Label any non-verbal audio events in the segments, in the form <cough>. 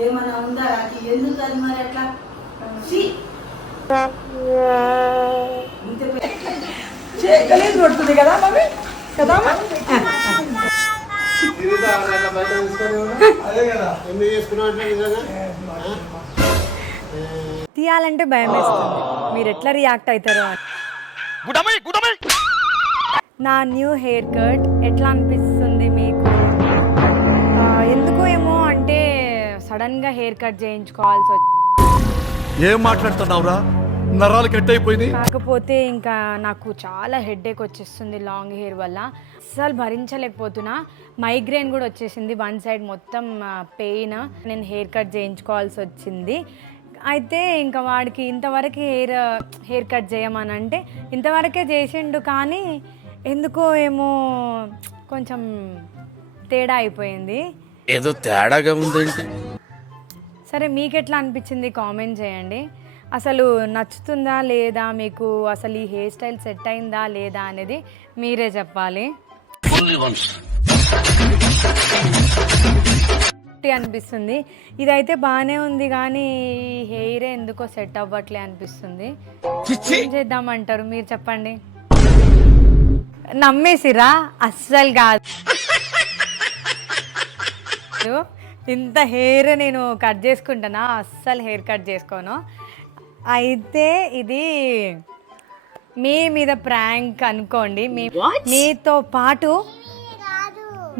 ఏమన్నా ఉందా రాకి ఎందుకు అది మరి అట్లా? గలీజ్ కొడుతుంది కదా మమ్మీ? కదా? అదే తీయాలంటే భయం వేస్తుంది. మీరు ఎట్లా రియాక్ట్ అవుతారో నా న్యూ హెయిర్ కట్ ఎట్లా అనిపిస్తుంది మీకు? సడన్గా హెయిర్ కట్ చేయించుకోవాల్సి వచ్చి ఏం మాట్లాడుతున్నావురా? నరాలు కట్ అయిపోయినాయి కాకపోతే ఇంకా నాకు చాలా హెడేక్ వచ్చేస్తుంది లాంగ్ హెయిర్ వల్ల. అస్సలు భరించలేకపోతున్నా. మైగ్రేన్ కూడా వచ్చేసింది వన్ సైడ్ మొత్తం పెయిన్. నేను హెయిర్ కట్ చేయించుకోవాల్సి వచ్చింది. అయితే ఇంకా వాడికి ఇంతవరకు హెయిర్ హెయిర్ కట్ చేయమని అంటే ఇంతవరకే చేసిండు కానీ ఎందుకో ఏమో కొంచెం తేడా అయిపోయింది. ఏదో తేడాగా ఉందేంటి సరే మీకు ఎట్లా అనిపించింది? కామెంట్ చేయండి. అసలు నచ్చుతుందా లేదా? మీకు అసలు ఈ హెయిర్ స్టైల్ సెట్ అయిందా లేదా అనేది మీరే చెప్పాలి. అనిపిస్తుంది. ఇదైతే బాగానే ఉంది కానీ హెయిర్ ఎందుకో సెట్ అవ్వట్లే అనిపిస్తుంది. ఏం చేద్దామంటారు? మీరు చెప్పండి. నమ్మేసిరా? అస్సలు కాదు. ఇంత హెయిర్ నేను కట్ చేసుకుంటానా? అస్సలు హెయిర్ కట్ చేసుకోను. అయితే ఇది మీ మీద ప్రాంక్ అనుకోండి. మీ మీతో పాటు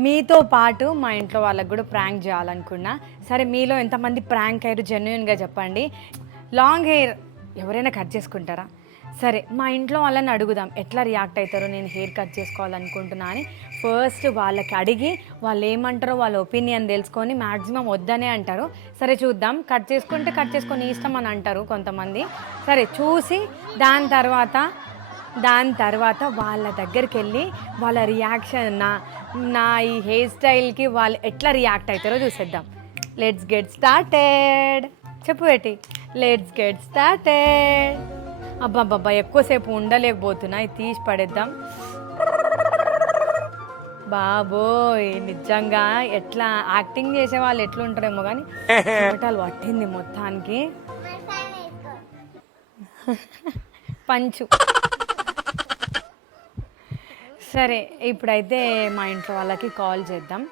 మీతో పాటు మా ఇంట్లో వాళ్ళకి కూడా ప్రాంక్ చేయాలనుకున్నా. సరే మీలో ఎంతమంది ప్రాంక్ అయ్యారు? జెన్యున్గా చెప్పండి. లాంగ్ హెయిర్ ఎవరైనా కట్ చేసుకుంటారా? సరే మా ఇంట్లో వాళ్ళని అడుగుదాం. ఎట్లా రియాక్ట్ అవుతారో నేను హెయిర్ కట్ చేసుకోవాలనుకుంటున్నా అని ఫస్ట్ వాళ్ళకి అడిగి వాళ్ళు ఏమంటారో వాళ్ళ ఒపీనియన్ తెలుసుకొని మ్యాక్సిమం వద్దనే అంటారు. సరే చూద్దాం. కట్ చేసుకుంటే కట్ చేసుకొని ఇష్టం అని అంటారు కొంతమంది. సరే చూసి దాని తర్వాత దాని తర్వాత వాళ్ళ దగ్గరికి వెళ్ళి వాళ్ళ రియాక్షన్ నా నా ఈ హెయిర్ స్టైల్కి వాళ్ళు ఎట్లా రియాక్ట్ అవుతారో చూసేద్దాం. లెట్స్ గెట్ స్టార్టెడ్ చెప్పు పెట్టి లెట్స్ గెట్ స్టార్టెడ్ అబ్బాబ్బా ఎక్కువసేపు ఉండలేకపోతున్నా. ఇది తీసి పడేద్దాం. బాబోయ్ నిజంగా ఎట్లా యాక్టింగ్ చేసే వాళ్ళు ఎట్లుంటారేమో కానీ చెమటలు పట్టింది మొత్తానికి. పంచు. సరే ఇప్పుడైతే మా ఇంట్లో వాళ్ళకి కాల్ చేద్దాం.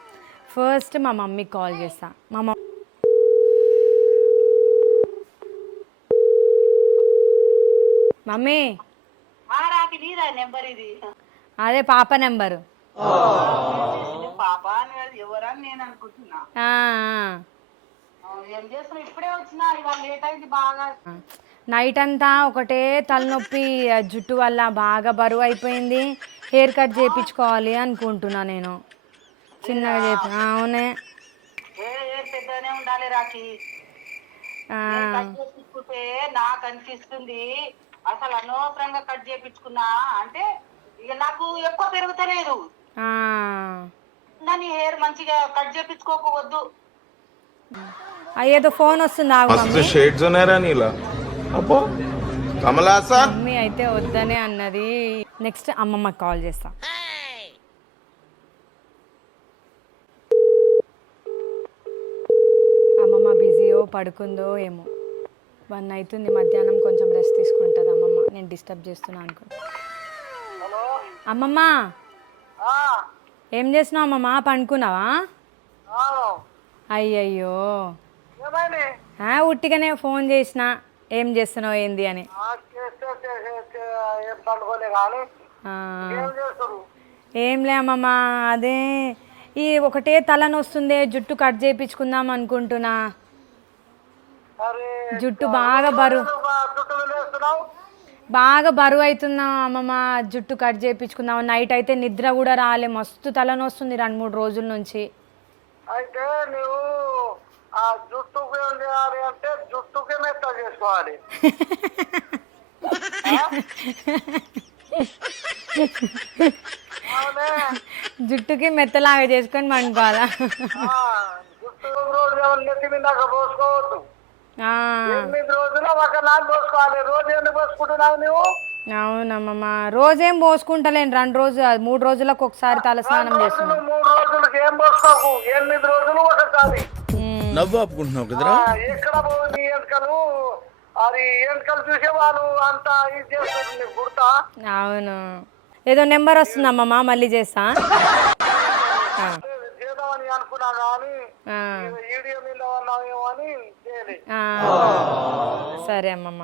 ఫస్ట్ మా మమ్మీకి కాల్ చేస్తా. మా మమ్మీ మమ్మీ ఆ రాకి నీదా నెంబర్ ఇది అదే పాప నెంబరు ఇది పాప అని కాదు, ఎవరని నేను అనుకుంటున్నా ఆ, ఆ, ఏం చేస్తున్నా ఇప్పుడే వచ్చినా ఇవాళ లేట్ అయింది బాగా. ఆ. నైట్ అంతా ఒకటే తలనొప్పి జుట్టు వల్ల బాగా బరువు అయిపోయింది. హెయిర్ కట్ చేయించుకోవాలి అనుకుంటున్నా నేను. చిన్నగా చేపి అవునే. నాకు అనిపిస్తుంది. అసలు అనవసరంగా కట్ చేపించుకున్నా అంటే ఇక నాకు ఎక్కువ పెరుగుతలేదు. దాన్ని హెయిర్ మంచిగా కట్ చేపించుకోకవద్దు అయ్యేదో ఫోన్ వస్తుంది షేడ్స్ నీలా? అబ్బో మమ్మీ అయితే వద్దనే అన్నది. నెక్స్ట్ అమ్మమ్మకి కాల్ చేస్తా. అమ్మమ్మ బిజీయో పడుకుందో ఏమో. వన్ అవుతుంది మధ్యాహ్నం కొంచెం రెస్ట్ తీసుకుంటుంది అమ్మమ్మ. నేను డిస్టర్బ్ చేస్తున్నా అనుకో. అమ్మమ్మ! ఏం చేస్తున్నావు అమ్మమ్మ? పండుకున్నావా? అయ్యయ్యో! ఉట్టిగానే ఫోన్ చేసిన. ఏం చేస్తున్నావు ఏంది అని. ఆ. ఏం లే అమ్మమ్మ అదే ఈ ఒకటే తలనొస్తుందే జుట్టు కట్ చేయించుకుందాం అనుకుంటున్నా. జుట్టు బాగా బరువు. బాగా బరువు అవుతున్నా అమ్మమ్మ? జుట్టు కట్ చేయించుకుందాం నైట్ అయితే నిద్ర కూడా రాలే. మస్తు తలనొస్తుంది రెండు మూడు రోజుల నుంచి. అయితే నువ్వు ఆ జుట్టుకు ఏం చేయాలి అంటే జుట్టుకి మెత్త చేసుకోవాలి. అవునే <laughs> జుట్టుకి మెత్తలాగా చేసుకొని పండుకోవాలా ఆ, జుట్టు రోజు ఏమన్నా నెత్తి మీద పోసుకోవద్దు. ఆ, ఎనిమిది రోజులు ఒక నాలుగు పోసుకోవాలి? రోజు ఎందుకు పోసుకుంటున్నావు నువ్వు? అవునమ్మమ్మ రోజేం పోసుకుంటలేను. రెండు రోజు మూడు రోజులకు ఒకసారి తల స్నానం రోజులు చేస్తున్నా మూడు రోజులకి ఏం పోసుకోకు? ఎనిమిది రోజులు ఒకసారి. ఉమ్. నవ్వు ఆపుకుంటున్నావు కదరా? ఆ, ఎక్కడ పోయి ఎంటకలు అది ఎంటకలు చూసేవాళ్ళు అంతా ఇది చేస్తుంది గుర్తా? అవును. ఏదో నెంబర్ వస్తుందమ్మమ్మ మళ్ళీ చేస్తా. ఆ, చేద్దామని అనుకున్నా కానీ ఆ, ఈడియో మీద ఉన్నామేమో అని. సరే అమ్మమ్మ.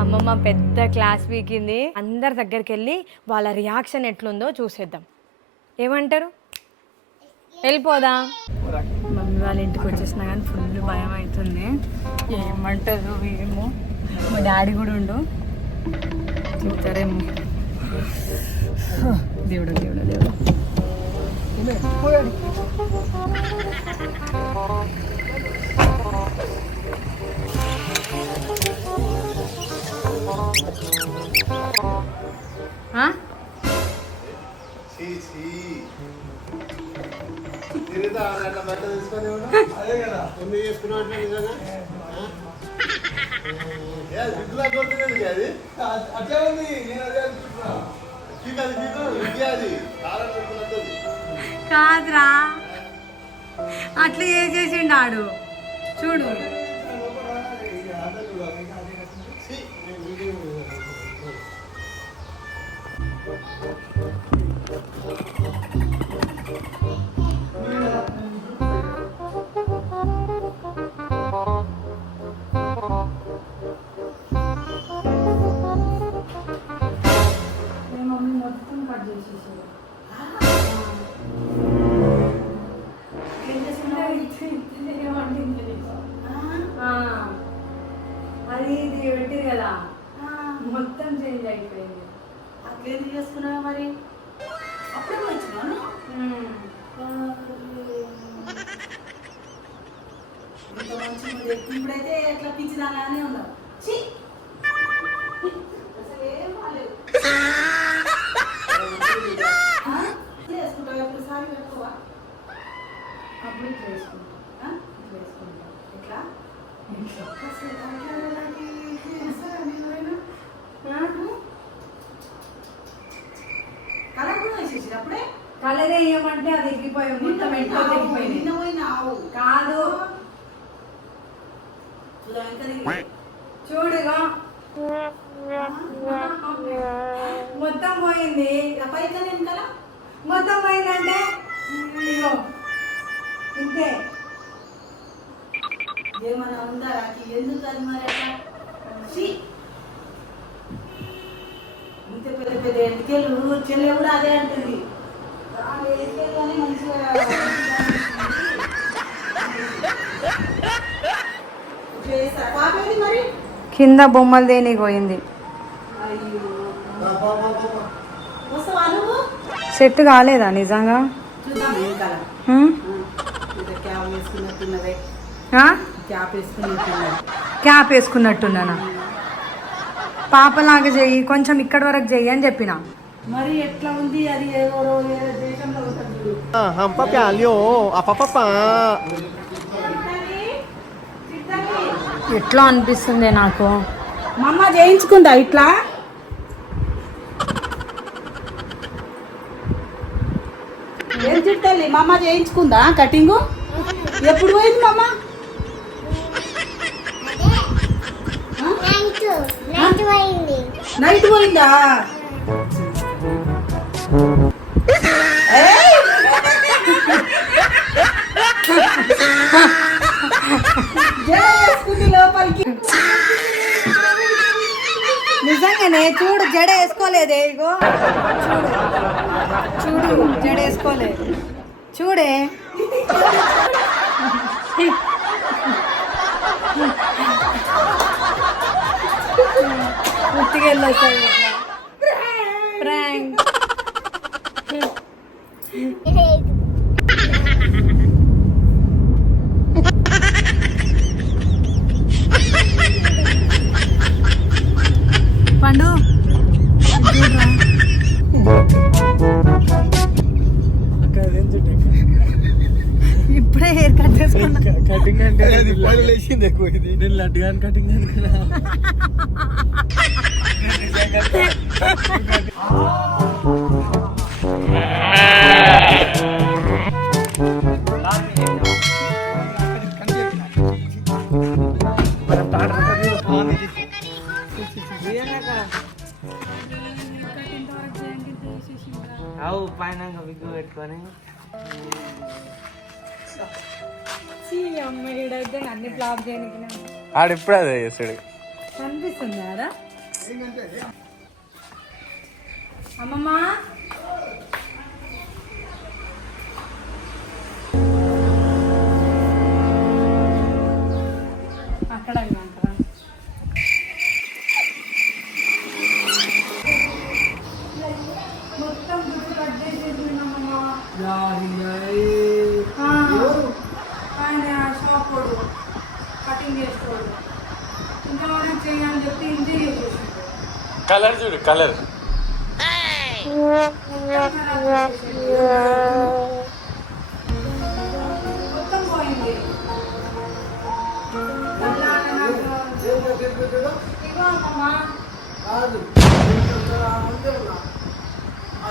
అమ్మమ్మ పెద్ద క్లాస్ వీకింది. అందరి దగ్గరికి వెళ్ళి వాళ్ళ రియాక్షన్ ఎట్లుందో చూసేద్దాం. ఏమంటారు? వెళ్ళిపోదా? మమ్మీ వాళ్ళ ఇంటికి వచ్చేసిన కానీ ఫుల్ భయం అవుతుంది. ఏమంటారు ఏమో? మా డాడీ కూడా ఉండు. చూస్తారేమో. దేవుడు దేవుడు దేవుడు. అట్లా బయట తీసుకొని అదే అది అట్లే ఉంది నేను అదే అనుకుంటున్నా అది. కాదురా. అట్లా చేసేసిండు ఆడు. చూడు. మొత్తం చేంజ్ అయిపోయింది. అట్లేం చేసుకున్నావా మరి? అప్పుడే వచ్చినాను. ఇప్పుడైతే ఎట్లా పిచ్చిదానానే ఉన్నావు! అసలు ఏం బాలేదు. ఆ? చేసుకుంటావా? ఎప్పుడు సారి పెట్టుకోవా? అప్పుడు వేసుకుంటా ఎట్లా ఇట్లా అసలు అట్లా ఎలాంటి చేస్తారా మీరు ఎవరైనా? కలర్ కూడా వేసేసి అప్పుడే కలర్ వేయమంటే అది ఎగిరిపోయి. మొత్తం ఎంతో ఆవు కాదు. చూడుగా. మొత్తం పోయింది. మొత్తం పోయిందంటే? ఇంతే. ఏమన్నా ఉందా ఎందుకు అది మరి అట్లా! ఇంత పెద్ద పెద్ద ఎంటికలు చెల్లె కూడా అదే అంటుంది. కింద బొమ్మలు దేని పోయింది? సెట్ కాలేదా నిజంగా? క్యాప్ వేసుకున్నట్టున్నానా? పాపలాగా చెయ్యి కొంచెం ఇక్కడి వరకు చెయ్యి అని చెప్పిన. మరి ఎట్లా హంప అనిపిస్తుంది నాకు? మా అమ్మ చేయించుకుందా ఇట్లా? ఏం చిట్టాలి మా అమ్మ చేయించుకుందా కటింగ్? ఎప్పుడు పోయింది మా అమ్మ? నైట్ పోయిందా? నిజంగానే చూడు జడ వేసుకోలేదే ఇగో. చూడు. చూడు జడ వేసుకోలే చూడే. ఉత్తిగా వెళ్ళొస్తాయి ప్రాంక్ పండు ఇప్పుడే హెయిర్ కట్ చేసుకున్నా. కటింగ్ అంటే లేచింది ఎక్కువ ఇది. నేను లడ్డుగాని కటింగ్ అనుకున్నా పైన విగ్గు పెట్టుకొని. అన్ని ఫ్లాప్ చేయడానికి ఆడు ఇప్పుడు అదే చేస్తాడు. కనిపిస్తుంది కదా అమ్మమ్మ. అక్కడ ఆయన షాప్ వాడు. కటింగ్ చేసుకోడు ఇంకా మనం చేయాలని చెప్పి ఇంతే చేసేసిండు కలర్ చూడు కలర్. మొత్తం పోయింది. ఇగో కాదు. ఆ,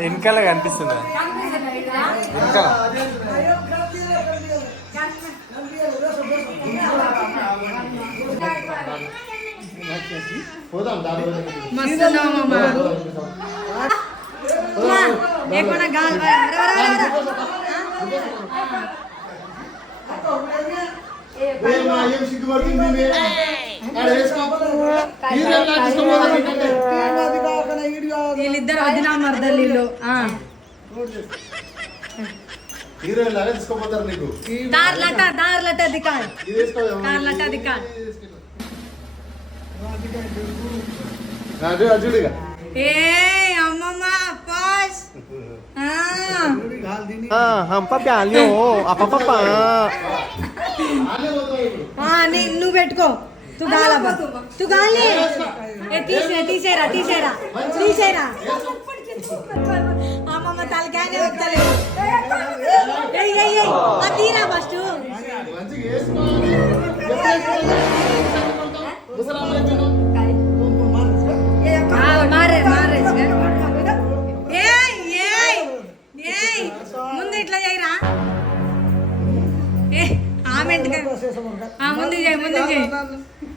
వెనకాల కనిపిస్తుంది? వెనకాల సిగ్గుపడుతుంది వీళ్ళిద్దరు వదినా మరదలు దార్లట దార్లట దికాన్ దార్లట దికాన్ ఏ అమ్మమ్మ పాస్ నువ్వు పెట్టుకో. తు గాలబ్బా తు గాలి ఏ తీసే తీసేరా తీసేరా తీసేరా అమ్మమ్మ తలకాయనే వస్తలేదు ఏయ్ ఏయ్ ఏయ్ ఆ తీరా ఫస్ట్ మంచిగా వేసుకోవాలి ఎప్పుడు వేసుకోవాలి? ముసలాం అయిపోయినావు. మారే మారే ఏయ్ ఏయ్ ఏయ్ ముందు ఇట్లా చేయరా ఏ ఆమె ఆ ముందు చేయి ముందు చేయి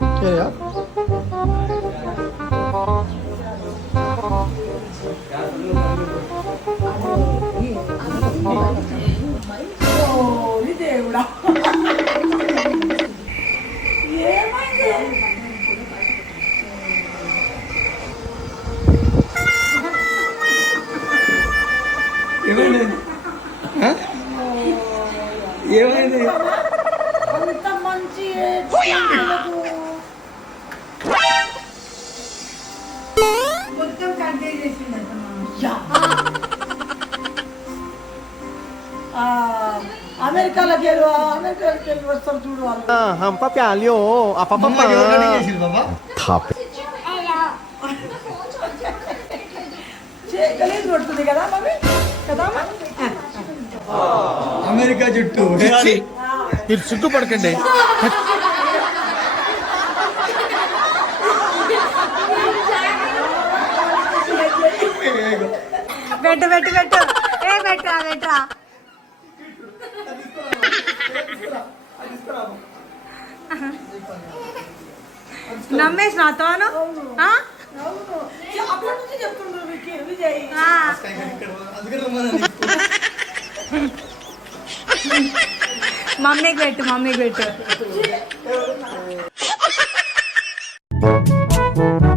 దేవుడా కొడుతుంది కదా మమ్మీ కదా అమెరికా జుట్టు మీరు సిగ్గుపడకండి పెట్టు పెట్టు పెట్టు ఏ పెట్టరా పెట్టరా నమ్మేసి నా తోను మమ్మీకి పెట్టు మమ్మీకి పెట్టు. <laughs>